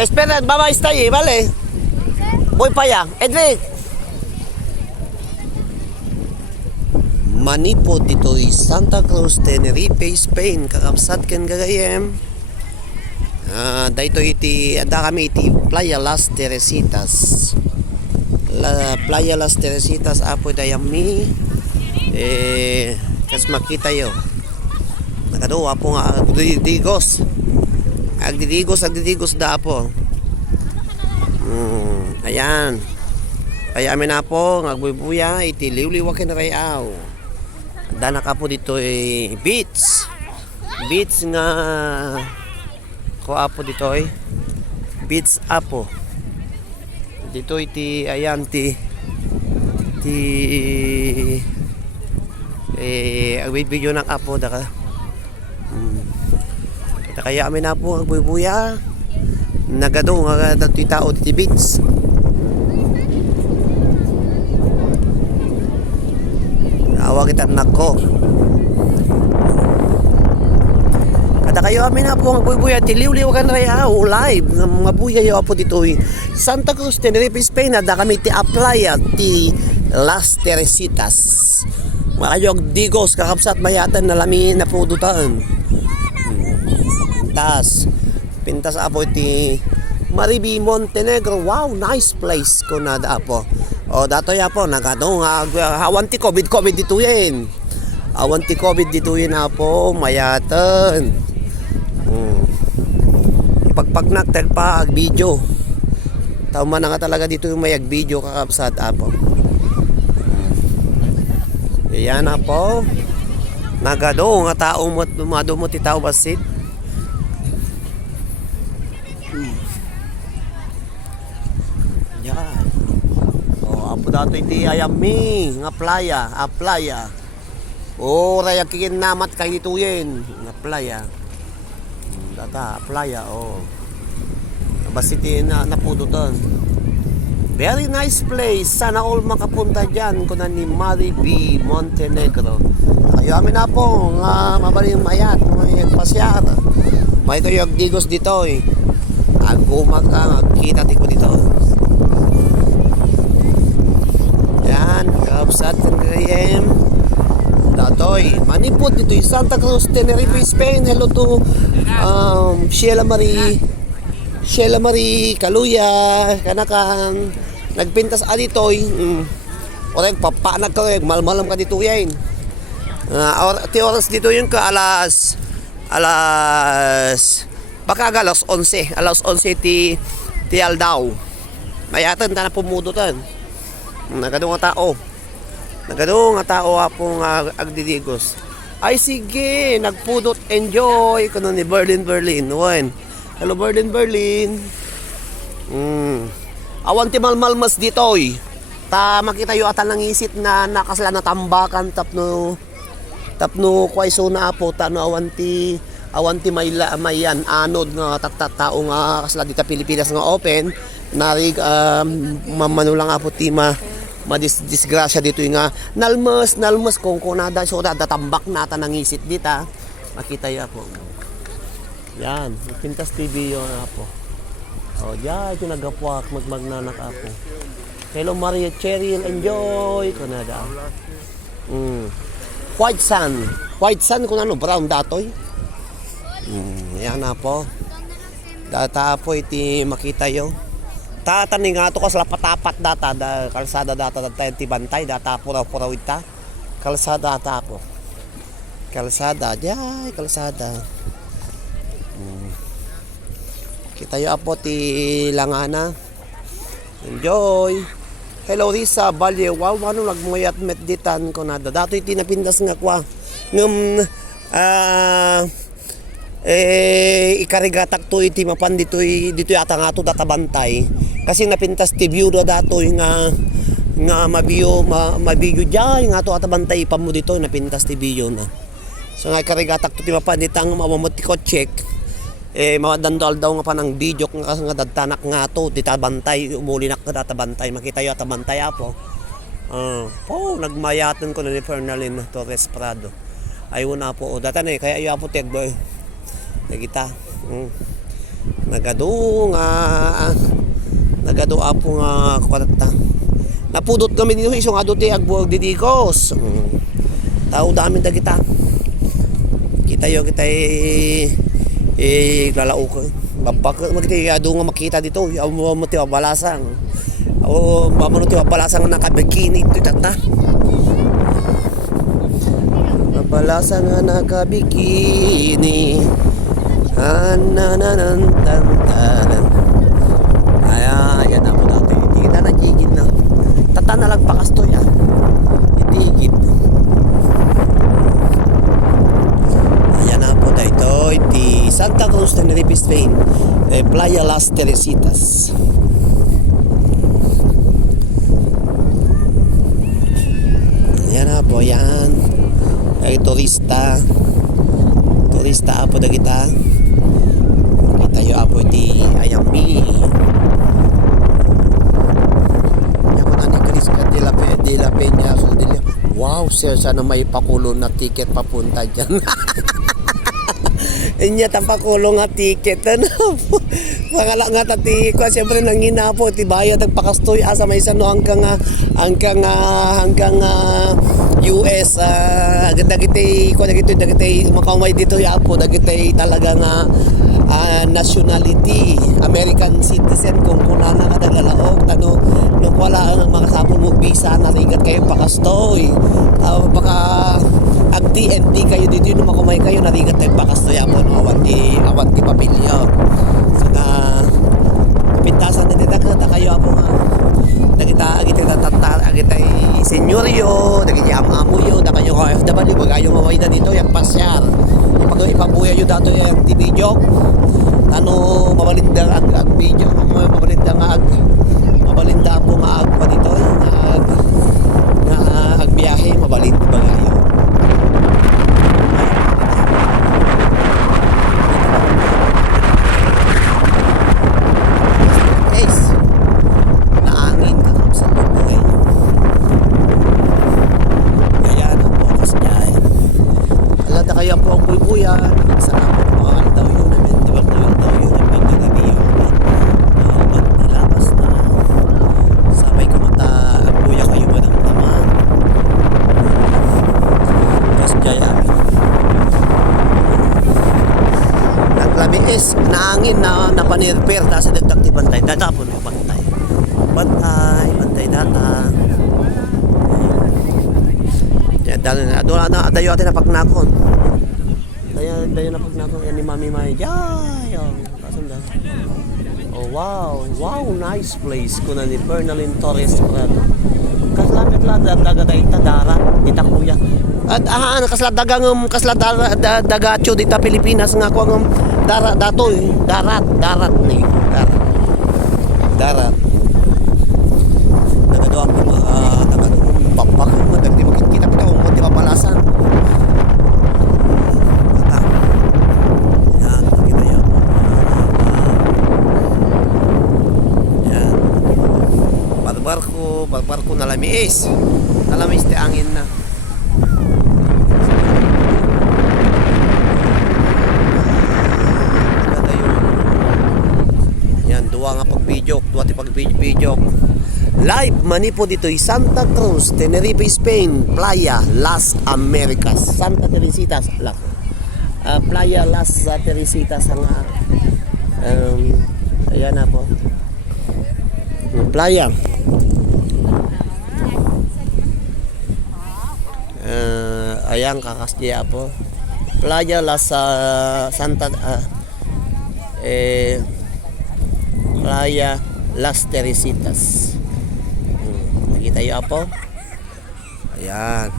Espera, vamos a estar ahí, ¿vale? Voy para allá. Edric. Manipod dito di Santa Cruz, Tenerife, Spain. Kakapsat ken gagayem. Dito iti, ada kami iti Playa Las Teresitas. Playa Las Teresitas, apo dayami. Kas makita yo. Nakado, apo nga, agdidigos. Agdidigos da po. Ayan. Kaya amin na po, ngagbubuya, iti liwliwa ken rayaw. Dana ka po dito beach. Beach nga ko apo dito beach apo. Dito iti ayan ti video ng apo daka. Kita kaya amin na po ngagbubuya. Nagado nga dati tao diti beach. Awa kita nako. Kada kayo amin na po ang buya tiliw-liw kan raya live nga buya yo apo dito Santa Cruz, Tenerife, Spain. Ada kami ti Playa ti Las Teresitas. Makayog digos kakapsat mayatan na lami na pudutan. Pintas apo ti Maribi, Montenegro. Wow, nice place ko na da apo. O dato ya po nagano awan ti COVID dito yen. Awan ti COVID dito yen apo mayatan. Ipagpagnak pa ag video. Tama na nga talaga dito yung mayag video kakapsat apo. Yan apo. Nagado nga tao mo dumado ti tao basit. Yan. Apo dato iti ayami nga playa. Raya kikin namat kay dito yen nga playa. Data playa basta iti napudutan. Very nice place. Sana all makapunta dyan kunan ni Maribi, Montenegro. Kayo amin na po nga mabaling mayat may pasyar. May ito yung digos dito Agumag ka kita tiko dito. Kapsat ng gayem datoy manipod dito Santa Cruz, Tenerife, Spain. Hello to Sheila Marie Kaluya kanakan nagpintas aditoy oreg papanag ka malmalam ka dito yan ti oras dito yun ka alas baka alas 11 ti Aldao mayatan ta na pumudutan. Nagado nga tao apong agdidigos. Ay sige, nagpudot enjoy kuno ni Berlin. Hello Berlin. Awan ti malmalmas dito Ta makita yo atan ng isit na nakasla na tambakan tapno kwaiso na apo tano awan ti mayan anod nga tao nga kasla dita Pilipinas nga open narig mamanulang apo ti madisgrasya dito nga nalmas kung kunada so datambak nata nangisit dita makita yo po yan Pintas TV yo na po diyan kinagapuak magnanak apo. Hello Maria Cheryl, enjoy kunada white sun kung ano brown datoy yan na po data po iti makita yo tataning nga ito kasla patapat data kalsada data tayo tibantay data puraw ita kalsada data po kalsada kita yo apo ti langana enjoy. Hello Risa Balye, wow ano nagmuyat met ditan ko na dato iti napindas nga kwa ngem ikarigatak to iti mapan dito yata nga to databantay kasi napintas ti view do dato nga mabiyo diay nga to atabantay pa mo dito napintas ti view na so nga ikarigatak to ti mapan ditang mamamot ti check mawadandal daw nga pa ng video nga dadtanak nga to ditabantay umulinak na databantay makita yo atabantay apo nagmayatan ko na ni Fernalyn Torres Prado ayun na po datan kaya yo apo tegboy nagita nagado apo nga kwarta. Napudot kami dito isong adote agbuag didikos. Tao dami da kita. Kita lalao ko. Babak magti ado nga makita dito. Amo mo ti balasang. O mamano ti balasang nakabikini ito tata. Balasang nga nakabikini. Anananantantanan. Ayan ako dati. Hindi kita nagigid na. Tata na lang pakasto ya. Itigid. Ayan na po dito. Iti Santa Cruz, Tenerife, Spain. Playa Las Teresitas. Ayan na po yan. Ay turista po na kita. Kita yung apo di Ayami. Ako na ni Crisca de la Peña. Wow sir, sana may pakulo na ticket papunta dyan. Inya tapakulo nga ticket. Ano po? Pakala nga tati ko siyempre nangina po ti bayad nagpakastoy asa may sano hanggang US dagiti ko dagiti makamay dito ya po dagiti talaga nga nationality American citizen kung kunana ka dagalaog tano nung wala ang makasapol mo visa narigat kayo pakastoy baka ag TNT kayo dito nung makamay kayo narigat kayo pakastoy apo no awan ti papilya saka pintasan na dito kayo apo nga agitay senyoryo dagiti amo yo da kayo OFW bagayo maway da dito yak pasyar pag ipabuya yo dato yung video ano mabalinda ag video mabalinda po nga ag pa dito ag biyahe mabalinda bagayo naangin na napanirper ta sa dagdag ti bantay datapon mo bantay data ya dal na dayo ate na pagnakon dayo na pagnakon yan ni Mami May kasanda oh wow nice place kuna ni Bernalyn Torres kaslapit la daga dayta darat dita kuya at kasla daga cho dita Pilipinas nga ko ang darat nagado ako bakbak mo dagdi makikita kita mo di mapalasan yan makita yan barbarko nalamis ti angin na pag-video live manipo dito Santa Cruz, Tenerife, Spain, Playa Las Americas, Santa Teresitas Playa Las Teresitas ang ayan na po playa ayan kakasya po Playa Las Santa Playa Las Teresitas. Nakita yung apo? Ayan.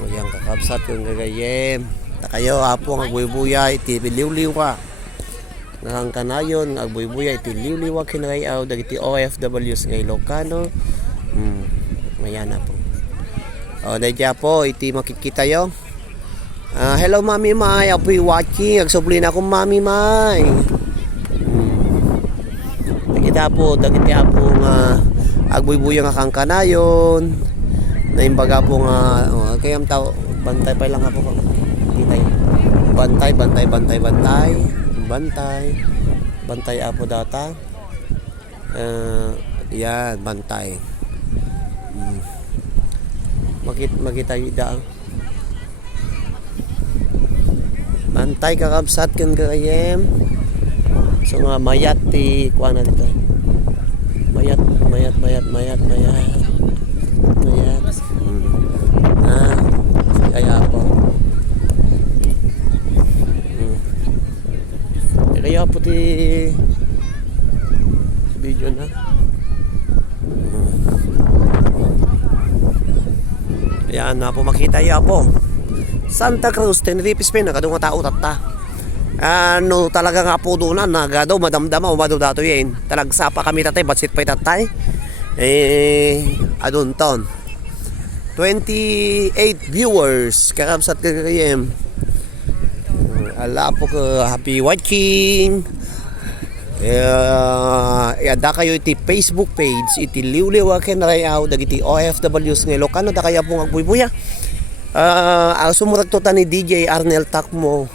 O yan kakabsat yung gagayem. Takayo apo ang agbuybuya iti biliw-liw ka. Nang kanayon agbuybuya iti liw-liw ka kinagayaw dagiti OFWs ngay Ilocano. Ayan na po. O dadya po iti makikita yo. Hello Mami May, apoy watching. Agsublin ako Mami May. Dagiti apo nga agbuybuya nga kang kanayon na imbaga po nga kayam tao bantay pa lang ako kita bantay Bantay apo data. Yan, bantay. Makita ida. Bantay kakabsat kan kayem. So nga mayat ti kuha na dito. Mayat. Ay apo. Kaya po ti video na. Ayan na po makita ya po. Santa Cruz, Tenerife, Spain. Nakadunga tao tata. Ano talaga nga po doon na nagadaw madamdama o madadato yan. Talagsapa kami tatay. Batsit pa tatay. Adun ton. 28 viewers. Kakabsat kagayem. Ala po ka happy watching. Da kayo iti Facebook page iti liwliwa ken rayaw dagiti OFWs ng Ilocano da kaya po agbuybuya. Sumurag to ta ni DJ Arnel Takmo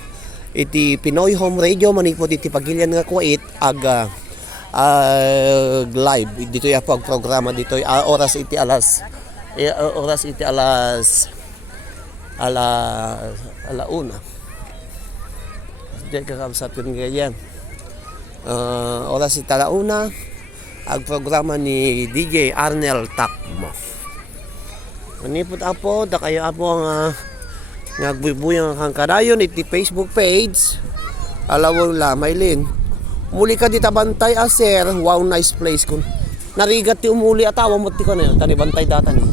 iti Pinoy Home Radio manipod iti pagilian nga kuwait live dito ya po ang programa dito oras iti alas una. Diyan kakabsat ko ngayon. Oras iti alauna ang programa ni DJ Arnel Takmo. Manipot apo da kayo apo ang nagbubuyang kang kadayon iti Facebook page. Alawon la Maylin. Muli ka dita bantay aser. Wow, nice place kun. Narigat ti umuli atawa mo ti ko na yun. Tani bantay data ni.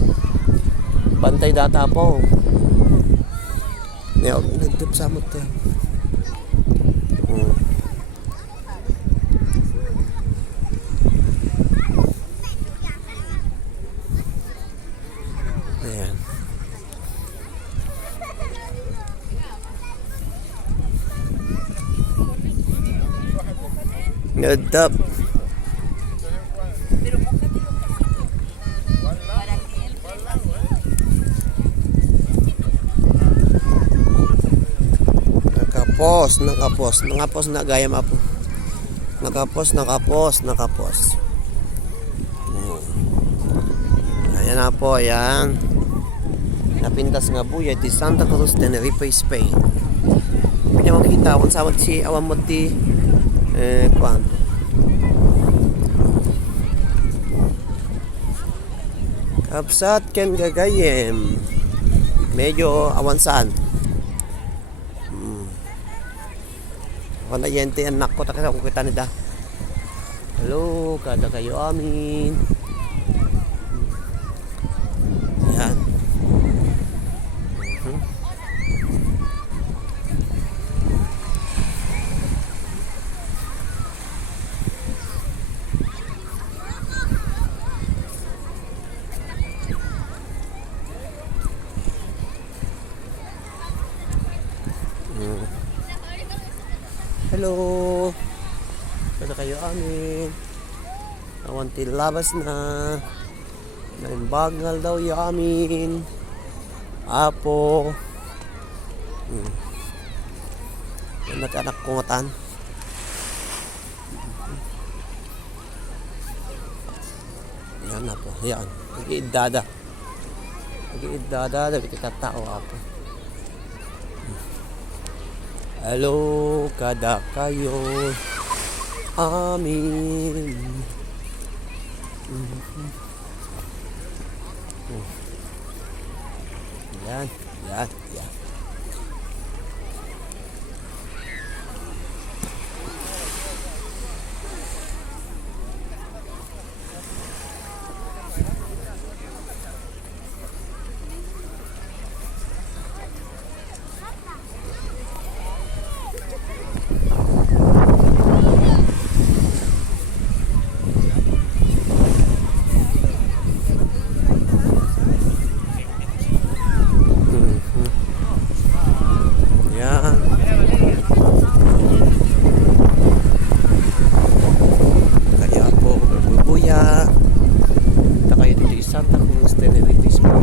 Bantay data po. Neo, nagdip sa mo ti. Ayan. Ngadap. Nakapos na gayam apo. Nakapos. Ayan na po, ayan. Napintas nga po di Santa Cruz, Tenerife, Spain. Hindi mo kita kung sawat si awan mo di kwan. Kapsat ken gagayem. Medyo awansan. Wala yente anak ko takita kung kita nida. Hello, kada kayo amin. Yan. Hello. Kada kayo amin. Awanti labas na. Naimbagal daw yamin. Apo. Anak-anak kungatan. Yan na po. Yan. Nag-iidada. Dabi kita tao apo. Hello, kada kayo amin. Yan. Kaya po bubuya. Takay dito Santa Cruz, Tenerife, Spain.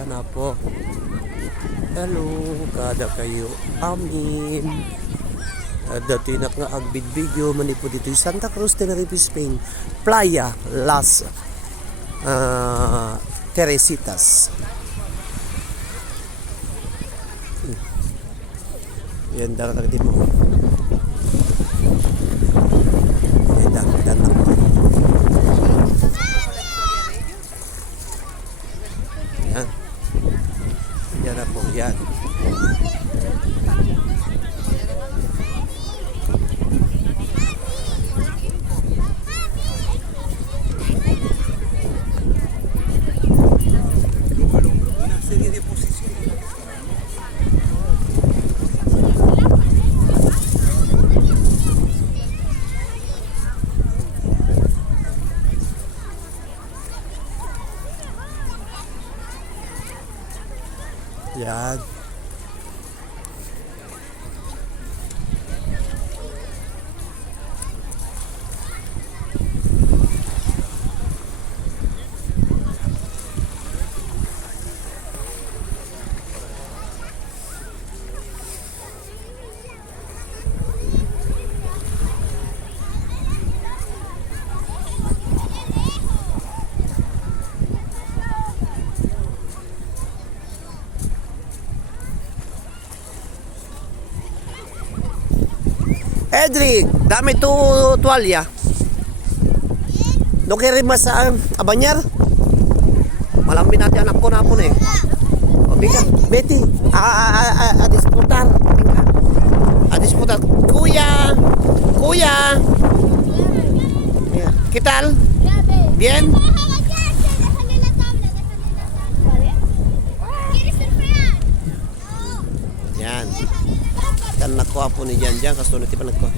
sana po. Hello, kada kayo amin. Dati na nga agbid video mani po dito yung Santa Cruz, Tenerife, Spain. Playa Las Teresitas. Yan daw din mo. Yan daw dan. Yan. Yan na po, yan. Yan. Edric, dami to tuwalya. No kiri mas abanyar. Malambing natin anak ko na po eh. O bika, Betty, disputar. Disputar. Kuya. Kuya. ¿Qué tal? Bien. Yan. Kan nakuha po ni Janjan, kasunod pa nagkuha.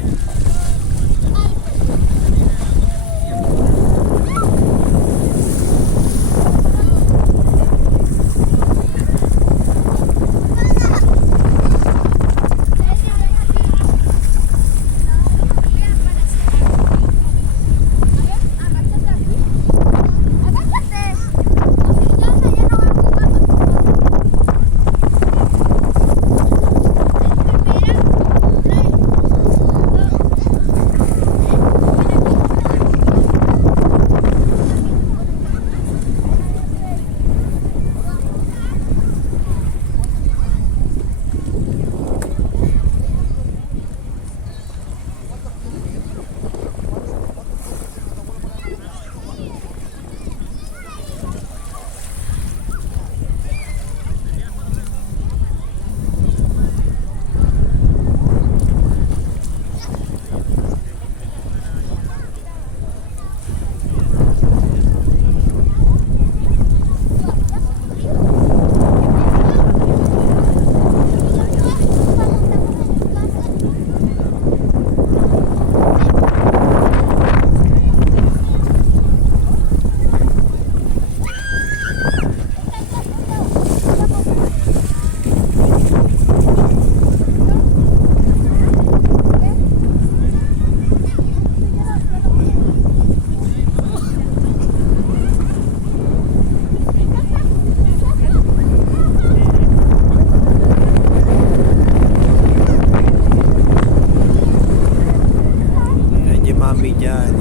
Mami dyan.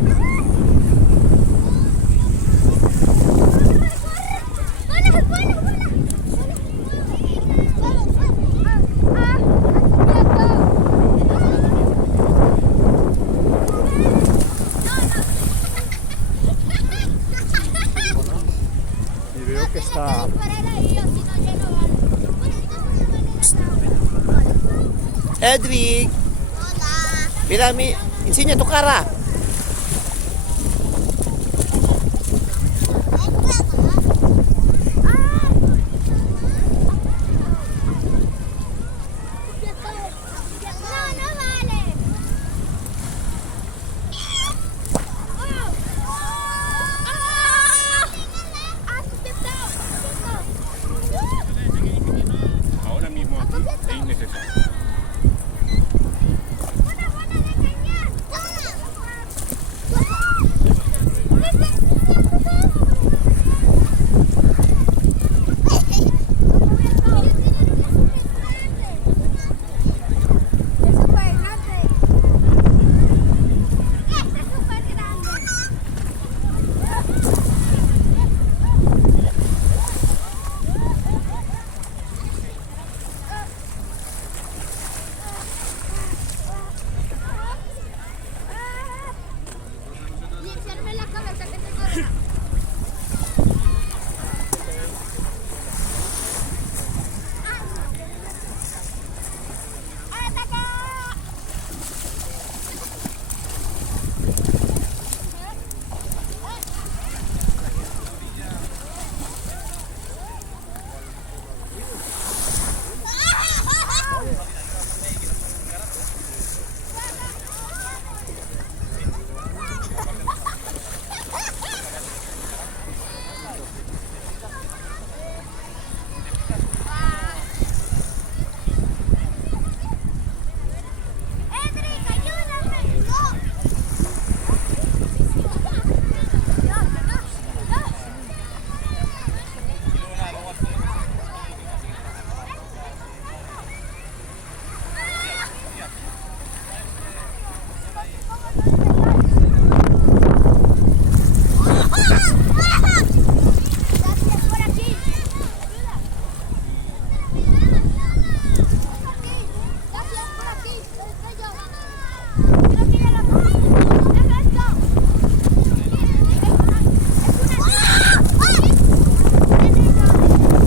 Y veo que está. Edric, mira, enseña tu cara.